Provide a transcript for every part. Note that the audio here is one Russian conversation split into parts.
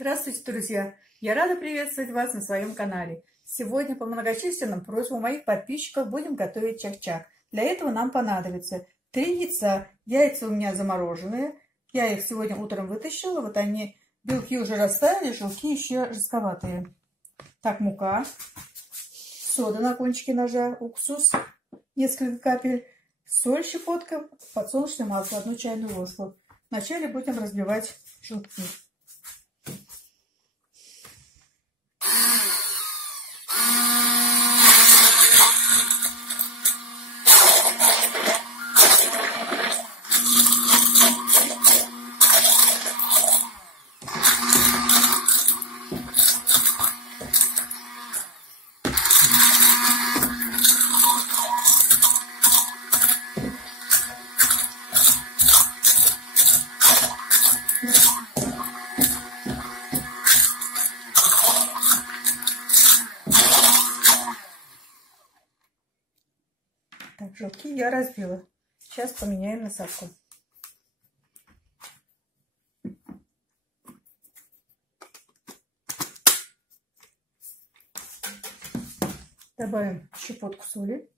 Здравствуйте, друзья! Я рада приветствовать вас на своем канале. Сегодня по многочисленным просьбам моих подписчиков будем готовить чак-чак. Для этого нам понадобится 3 яйца. Яйца у меня замороженные. Я их сегодня утром вытащила. Вот они, белки уже растаяли, желтки еще жестковатые. Так, мука, сода на кончике ножа, уксус, несколько капель, соль, щепотка, подсолнечное масло, 1 чайную ложку. Вначале будем разбивать желтки. Так, желтки я разбила. Сейчас поменяем насадку. Добавим щепотку соли.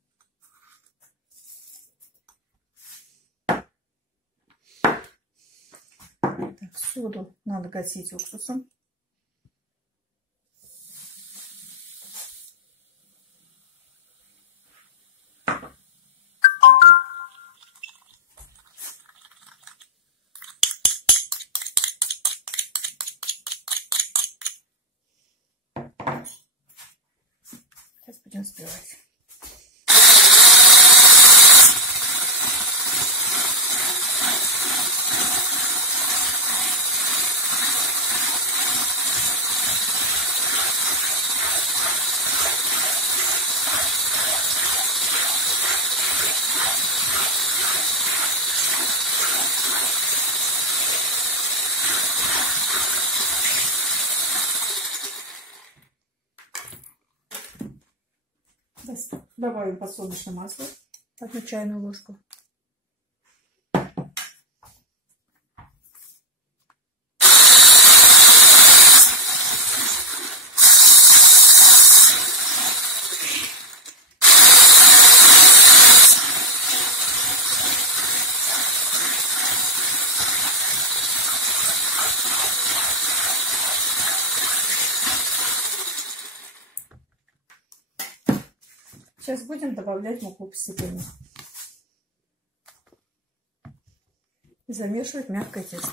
Так, соду надо гасить уксусом. Сейчас будем взбивать. Добавим подсолнечное масло, 1 чайную ложку. Сейчас будем добавлять муку постепенно. И замешивать мягкое тесто.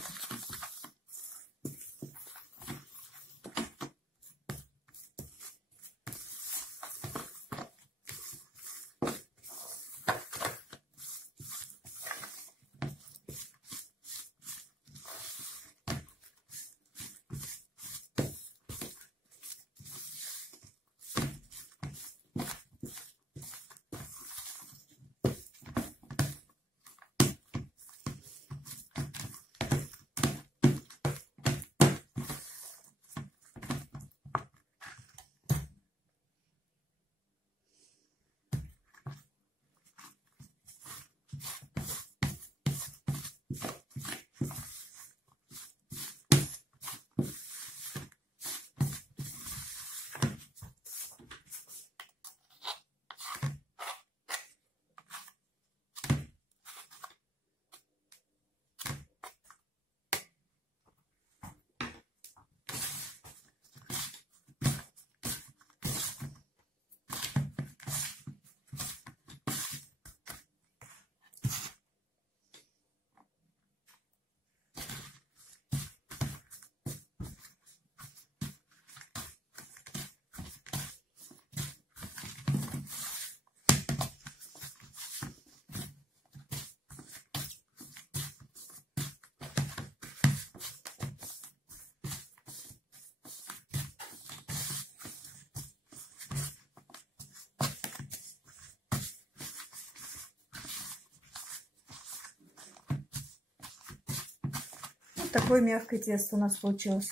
Вот такое мягкое тесто у нас получилось.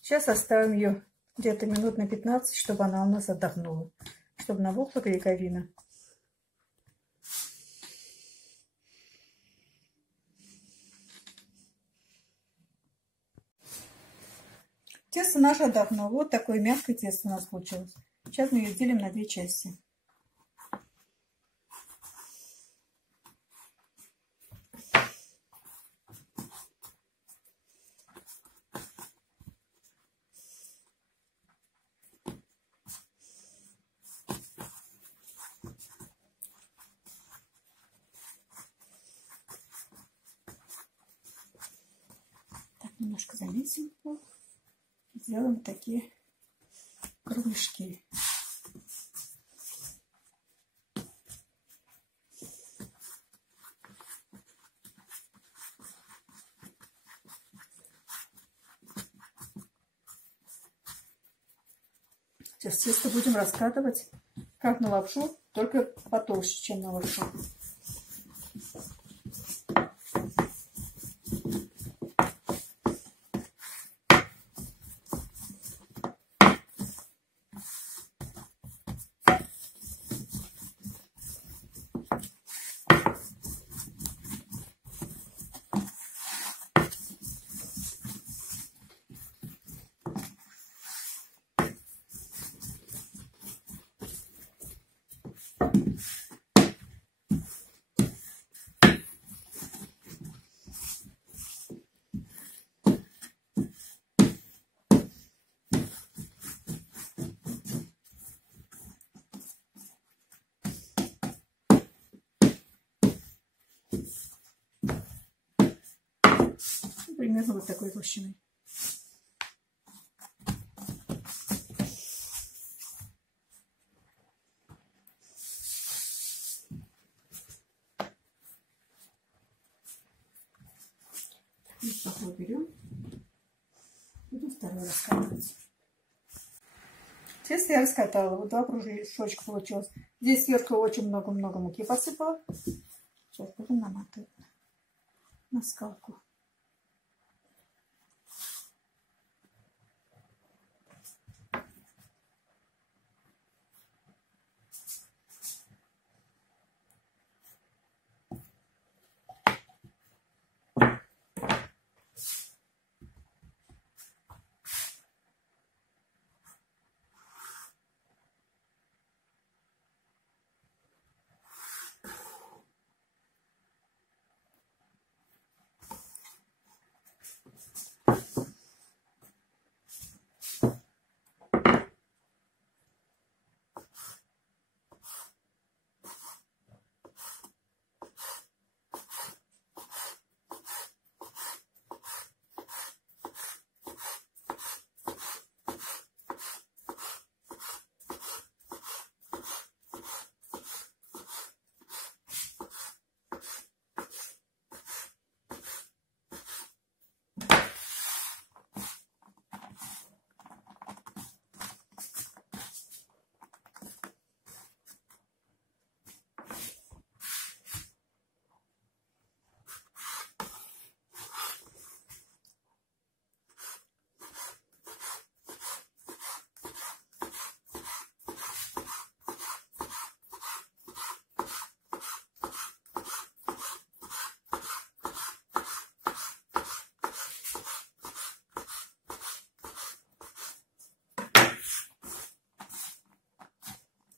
Сейчас оставим ее где-то минут на 15, чтобы она у нас отдохнула, чтобы набухла клейковина. Тесто наше отдохнуло. Вот такое мягкое тесто у нас получилось. Сейчас мы ее делим на 2 части. Немножко замесим, сделаем такие кругляшки. Сейчас тесто будем раскатывать как на лапшу, только потолще, чем на лапшу. Примерно вот такой толщины. Берем, будем второй раскатывать. Тесто я раскатала, вот 2 кружочка получилось. Здесь сверху очень много-много муки посыпала. Сейчас будем наматывать на скалку.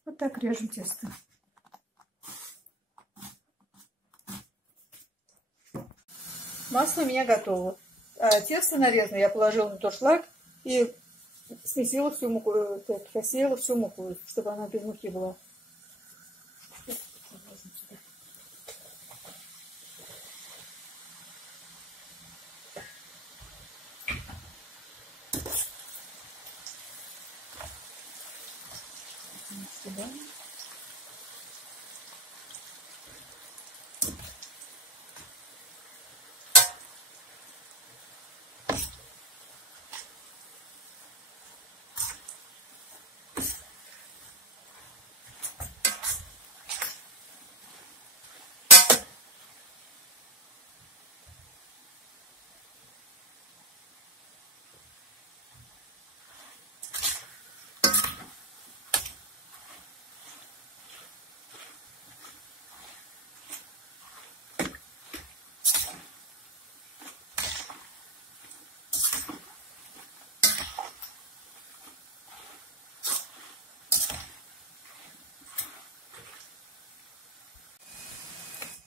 Вот так режем тесто. Масло у меня готово. Тесто нарезано я положила на дуршлаг и смесила всю муку, просеяла всю муку, чтобы она без муки была. Сюда.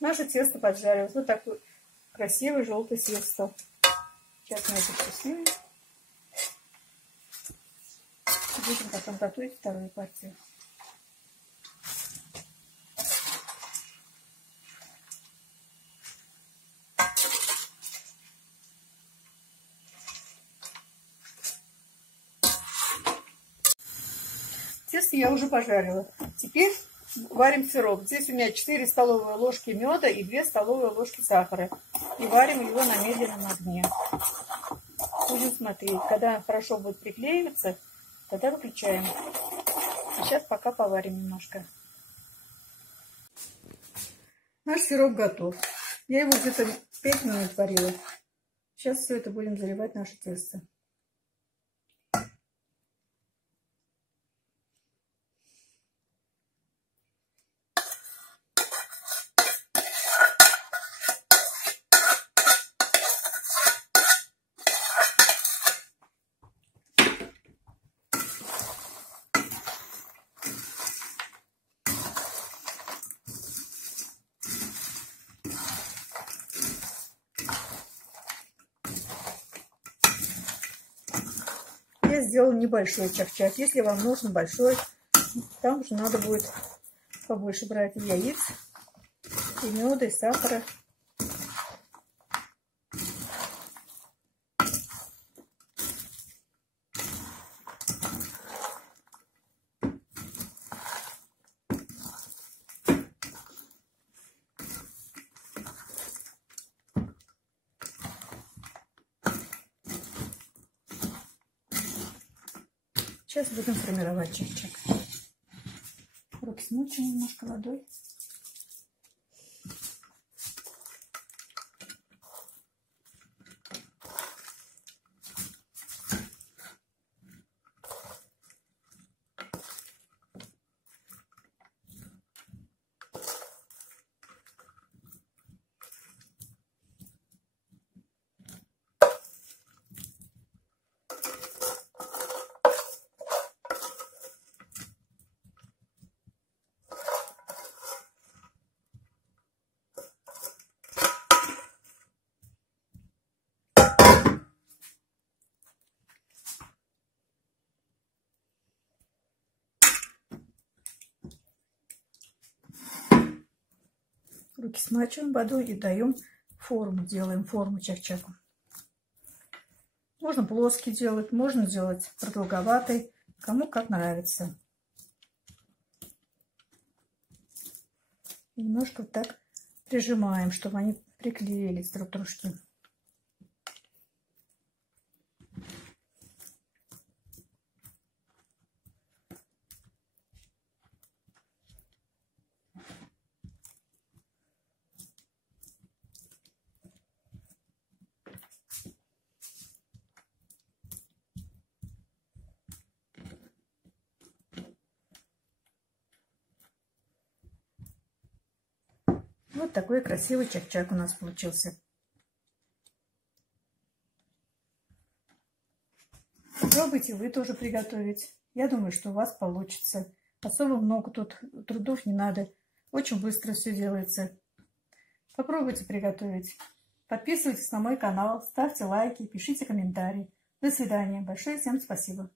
Наше тесто поджарилось. Вот такой красивый желтый цвет стал. Сейчас мы это все снимем. Будем потом готовить вторую партию. Тесто я уже пожарила. Теперь варим сироп. Здесь у меня 4 столовые ложки меда и 2 столовые ложки сахара. И варим его на медленном огне. Будем смотреть. Когда хорошо будет приклеиваться, тогда выключаем. Сейчас пока поварим немножко. Наш сироп готов. Я его где-то 5 минут варила. Сейчас все это будем заливать в наше тесто. Я сделала небольшой чак-чак. Если вам нужен большой, там уже надо будет побольше брать и яиц, и меда, и сахара. Сейчас будем формировать чак-чак. Руки смочим немножко водой. Руки смачиваем водой и даем форму, делаем форму чак-чаку. Можно плоский делать, можно делать продолговатый, кому как нравится. И немножко вот так прижимаем, чтобы они приклеились друг к дружке. Вот такой красивый чак-чак у нас получился. Попробуйте вы тоже приготовить. Я думаю, что у вас получится. Особо много тут трудов не надо. Очень быстро все делается. Попробуйте приготовить. Подписывайтесь на мой канал, ставьте лайки, пишите комментарии. До свидания. Большое всем спасибо.